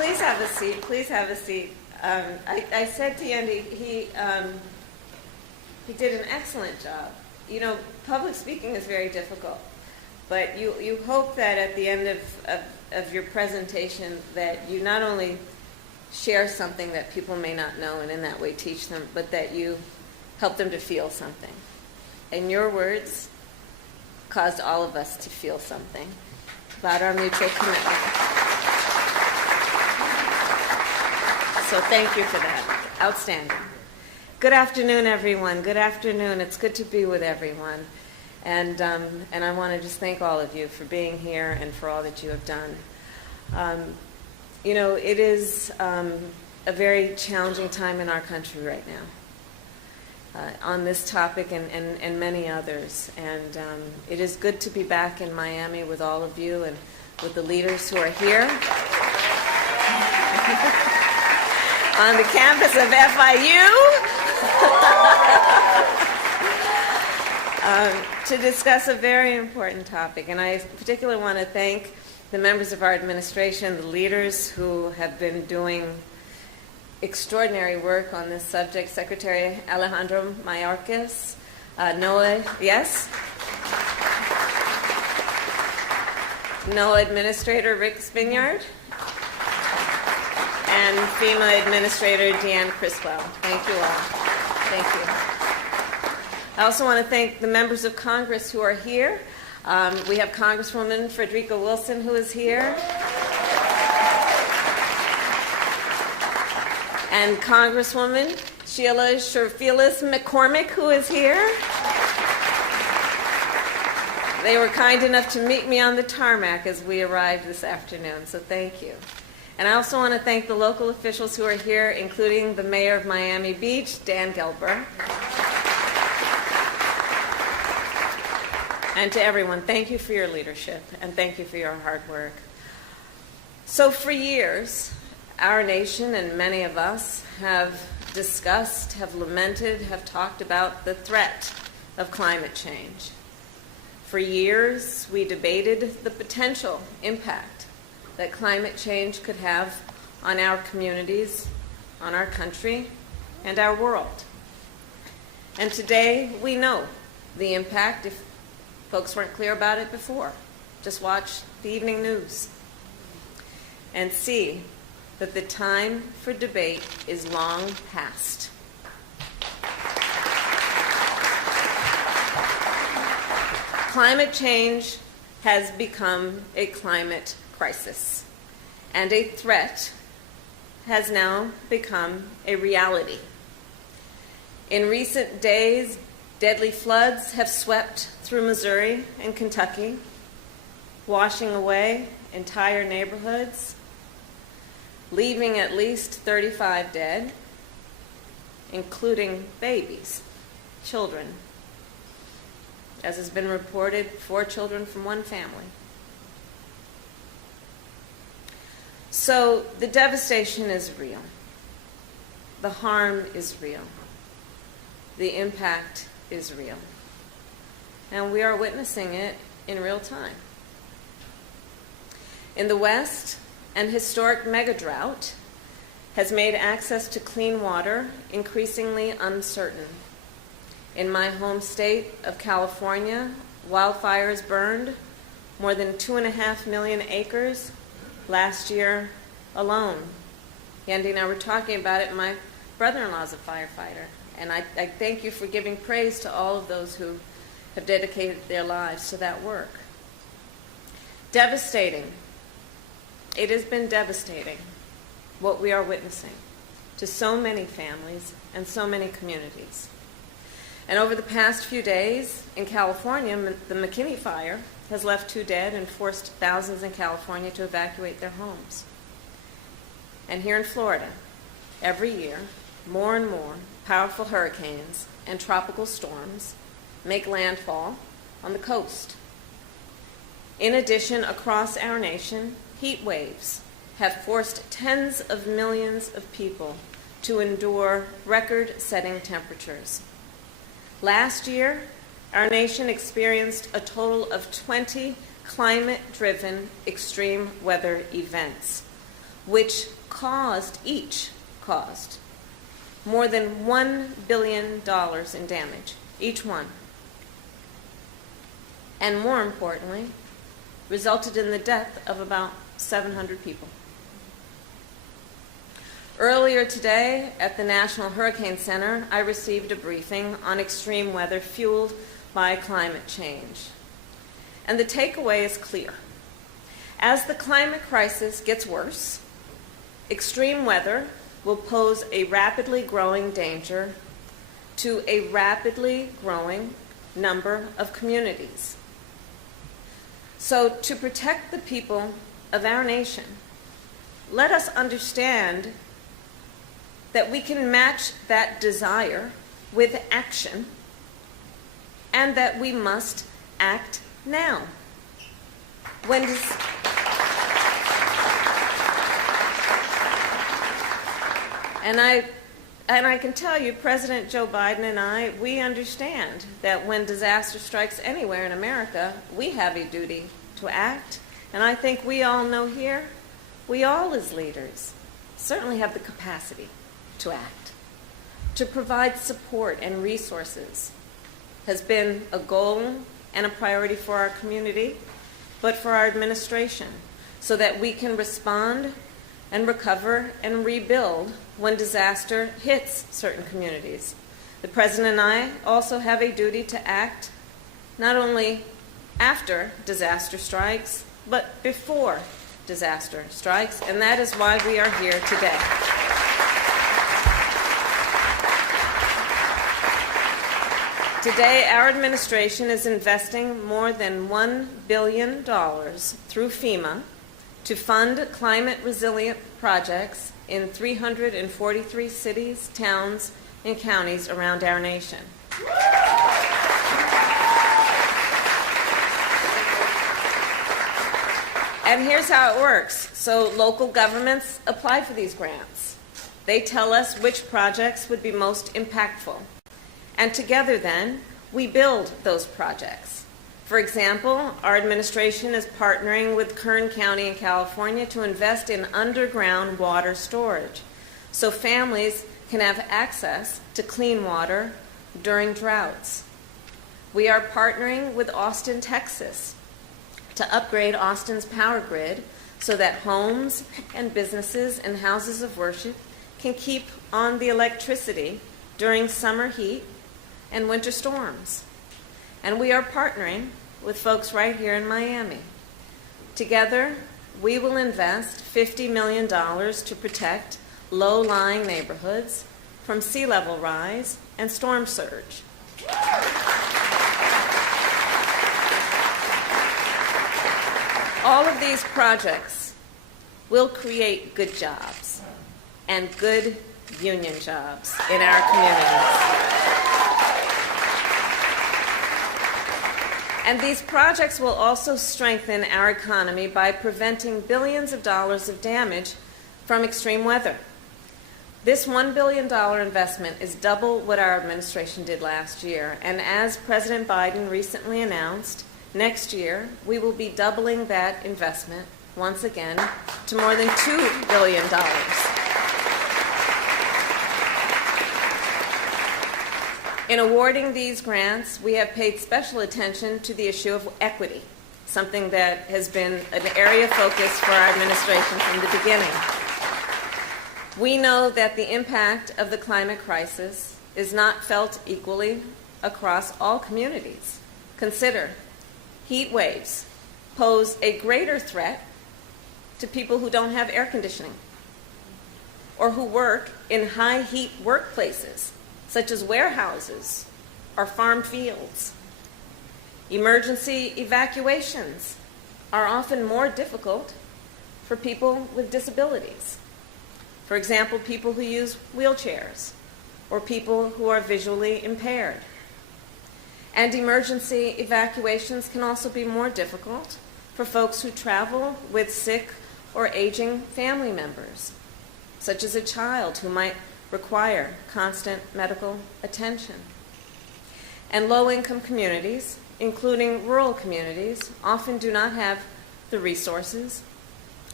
Please have a seat. Please have a seat. I said to Andy, he did an excellent job. You know, public speaking is very difficult, but you hope that at the end of your presentation that you not only share something that people may not know and in that way teach them, but that you help them to feel something. And your words caused all of us to feel something about our mutual commitment. So thank you for that. Outstanding. Good afternoon, everyone. Good afternoon. It's good to be with everyone. And I want to just thank all of you for being here and for all that you have done. You know, it is a very challenging time in our country right now on this topic and many others. And it is good to be back in Miami with all of you and with the leaders who are here on the campus of FIU to discuss a very important topic. And I particularly want to thank the members of our administration, the leaders who have been doing extraordinary work on this subject. Secretary Alejandro Mayorkas, NOAA, yes? NOAA Administrator Rick Spinyard, and FEMA Administrator Deanne Criswell. Thank you all. Thank you. I also want to thank the members of Congress who are here. We have Congresswoman Frederica Wilson, who is here, and Congresswoman Sheila Sherfilis McCormick, who is here. They were kind enough to meet me on the tarmac as we arrived this afternoon, so thank you. And I also want to thank the local officials who are here, including the Mayor of Miami Beach, Dan Gelber. And to everyone, thank you for your leadership and thank you for your hard work. So for years, our nation and many of us have discussed, have lamented, have talked about the threat of climate change. For years, we debated the potential impact that climate change could have on our communities, on our country, and our world. And today, we know the impact. If folks weren't clear about it before, just watch the evening news and see that the time for debate is long past. Climate change has become a climate crisis, and a threat has now become a reality. In recent days, deadly floods have swept through Missouri and Kentucky, washing away entire neighborhoods, leaving at least 35 dead, including babies, children. As has been reported, 4 children from one family. So the devastation is real. The harm is real. The impact is real. And we are witnessing it in real time. In the West, an historic mega drought has made access to clean water increasingly uncertain. In my home state of California, wildfires burned more than 2.5 million acres last year alone. Andy and I were talking about it. My brother-in-law's a firefighter, and I thank you for giving praise to all of those who have dedicated their lives to that work. Devastating. It has been devastating what we are witnessing to so many families and so many communities. And over the past few days in California, the McKinney fire has left 2 dead and forced thousands in California to evacuate their homes. And here in Florida, every year, more and more powerful hurricanes and tropical storms make landfall on the coast. In addition, across our nation, heat waves have forced tens of millions of people to endure record-setting temperatures. Last year, our nation experienced a total of 20 climate-driven extreme weather events, which each caused more than $1 billion in damage, each one. And more importantly, resulted in the death of about 700 people. Earlier today at the National Hurricane Center, I received a briefing on extreme weather fueled by climate change. And the takeaway is clear. As the climate crisis gets worse, extreme weather will pose a rapidly growing danger to a rapidly growing number of communities. So to protect the people of our nation, let us understand that we can match that desire with action and that we must act now. And I can tell you, President Joe Biden and I, we understand that when disaster strikes anywhere in America, we have a duty to act. And I think we all know here, we all as leaders certainly have the capacity to act. To provide support and resources has been a goal and a priority for our community, but for our administration, so that we can respond and recover and rebuild when disaster hits certain communities. The President and I also have a duty to act not only after disaster strikes, but before disaster strikes, and that is why we are here today. Today, our administration is investing more than $1 billion through FEMA to fund climate-resilient projects in 343 cities, towns, and counties around our nation. And here's how it works. So local governments apply for these grants. They tell us which projects would be most impactful. And together then, we build those projects. For example, our administration is partnering with Kern County in California to invest in underground water storage so families can have access to clean water during droughts. We are partnering with Austin, Texas to upgrade Austin's power grid so that homes and businesses and houses of worship can keep on the electricity during summer heat and winter storms. And we are partnering with folks right here in Miami. Together, we will invest $50 million to protect low-lying neighborhoods from sea level rise and storm surge. All of these projects will create good jobs and good union jobs in our communities. And these projects will also strengthen our economy by preventing billions of dollars of damage from extreme weather. This $1 billion investment is double what our administration did last year. And as President Biden recently announced, next year we will be doubling that investment once again to more than $2 billion. In awarding these grants, we have paid special attention to the issue of equity, something that has been an area of focus for our administration from the beginning. We know that the impact of the climate crisis is not felt equally across all communities. Consider, heat waves pose a greater threat to people who don't have air conditioning or who work in high heat workplaces, such as warehouses or farm fields. Emergency evacuations are often more difficult for people with disabilities. For example, people who use wheelchairs or people who are visually impaired. And emergency evacuations can also be more difficult for folks who travel with sick or aging family members, such as a child who might require constant medical attention. And low-income communities, including rural communities, often do not have the resources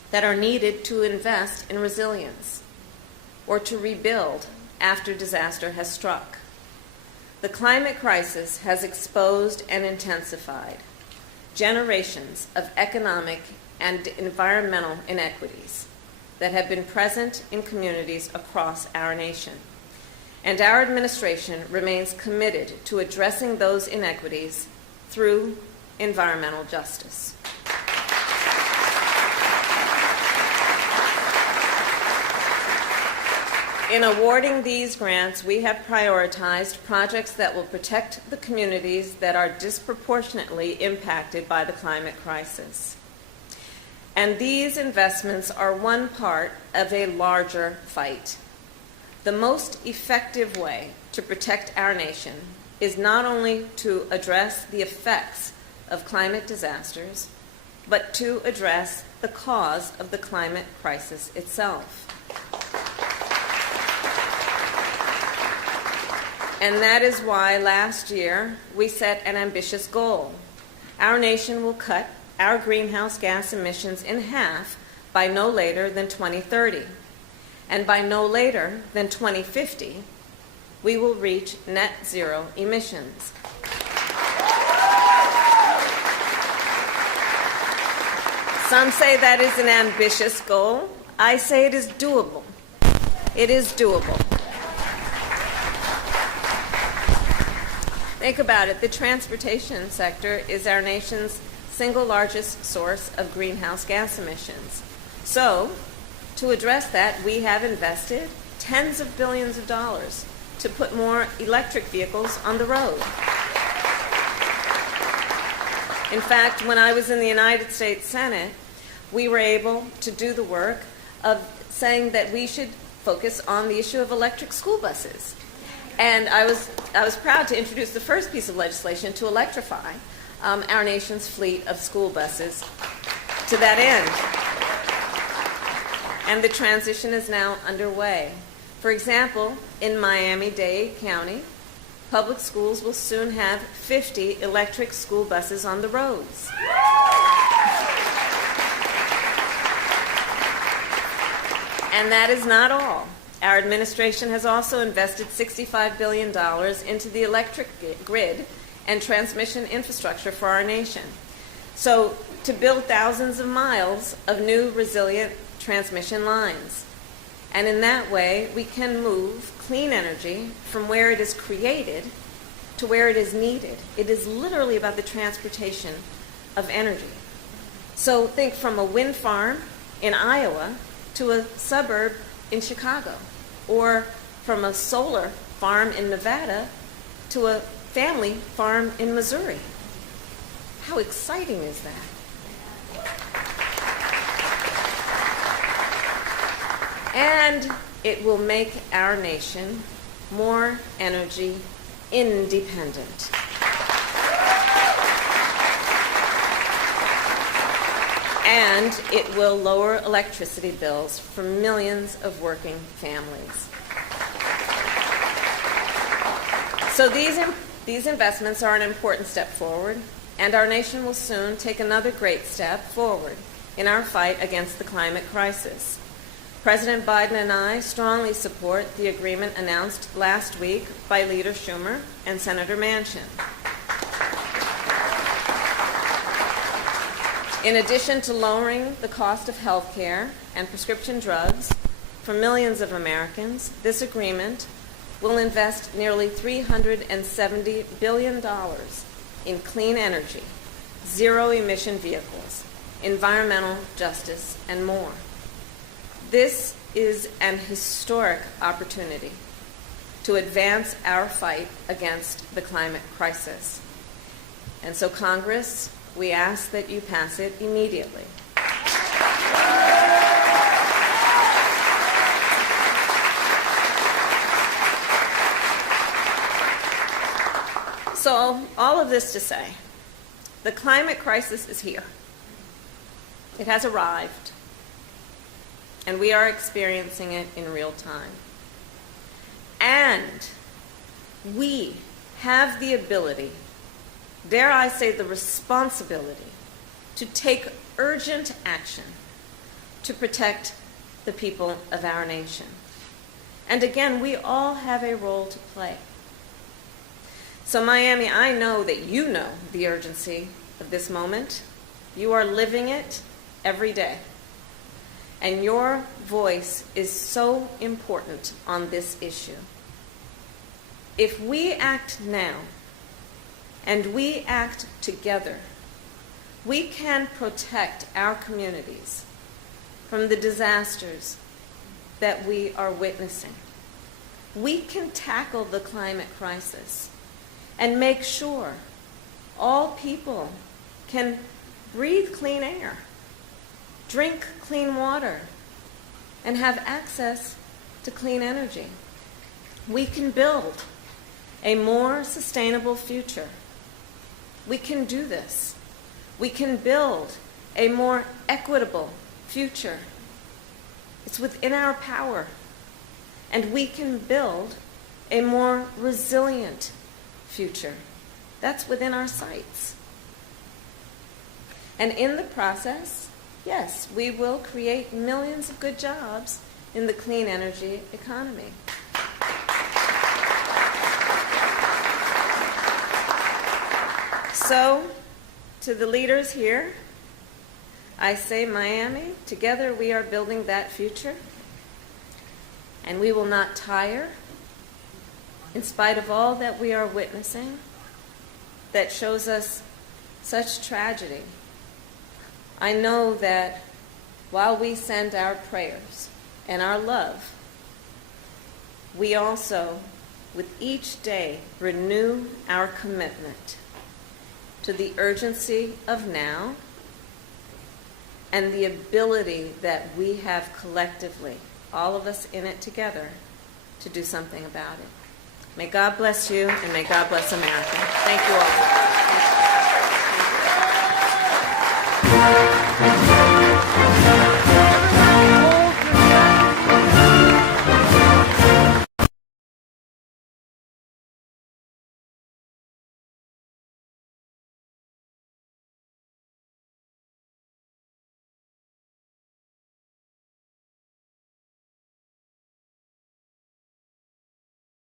that are needed to invest in resilience or to rebuild after disaster has struck. The climate crisis has exposed and intensified generations of economic and environmental inequities that have been present in communities across our nation. And our administration remains committed to addressing those inequities through environmental justice. In awarding these grants, we have prioritized projects that will protect the communities that are disproportionately impacted by the climate crisis. And these investments are one part of a larger fight. The most effective way to protect our nation is not only to address the effects of climate disasters, but to address the cause of the climate crisis itself. And that is why last year we set an ambitious goal. Our nation will cut our greenhouse gas emissions in half by no later than 2030. And by no later than 2050, we will reach net zero emissions. Some say that is an ambitious goal. I say it is doable. It is doable. Think about it. The transportation sector is our nation's single largest source of greenhouse gas emissions. So, to address that, we have invested tens of billions of dollars to put more electric vehicles on the road. In fact, when I was in the United States Senate, we were able to do the work of saying that we should focus on the issue of electric school buses. And I was proud to introduce the first piece of legislation to electrify our nation's fleet of school buses to that end. And the transition is now underway. For example, in Miami-Dade County, public schools will soon have 50 electric school buses on the roads. And that is not all. Our administration has also invested $65 billion into the electric grid and transmission infrastructure for our nation. So, to build thousands of miles of new resilient transmission lines. And in that way, we can move clean energy from where it is created to where it is needed. It is literally about the transportation of energy. So think from a wind farm in Iowa to a suburb in Chicago, or from a solar farm in Nevada to a family farm in Missouri. How exciting is that? And it will make our nation more energy independent. And it will lower electricity bills for millions of working families. So these investments are an important step forward, and our nation will soon take another great step forward in our fight against the climate crisis. President Biden and I strongly support the agreement announced last week by Leader Schumer and Senator Manchin. In addition to lowering the cost of health care and prescription drugs for millions of Americans, this agreement will invest nearly $370 billion in clean energy, zero-emission vehicles, environmental justice, and more. This is an historic opportunity to advance our fight against the climate crisis. And so, Congress, we ask that you pass it immediately. So, all of this to say, the climate crisis is here. It has arrived, and we are experiencing it in real time. And we have the ability, dare I say the responsibility, to take urgent action to protect the people of our nation. And again, we all have a role to play. So Miami, I know that you know the urgency of this moment. You are living it every day. And your voice is so important on this issue. If we act now, and we act together, we can protect our communities from the disasters that we are witnessing. We can tackle the climate crisis and make sure all people can breathe clean air, drink clean water, and have access to clean energy. We can build a more sustainable future. We can do this. We can build a more equitable future. It's within our power. And we can build a more resilient future. That's within our sights. And in the process, yes, we will create millions of good jobs in the clean energy economy. So, to the leaders here, I say, Miami, together we are building that future, and we will not tire in spite of all that we are witnessing that shows us such tragedy. I know that while we send our prayers and our love, we also, with each day, renew our commitment to the urgency of now and the ability that we have collectively, all of us in it together, to do something about it. May God bless you, and may God bless America. Thank you all.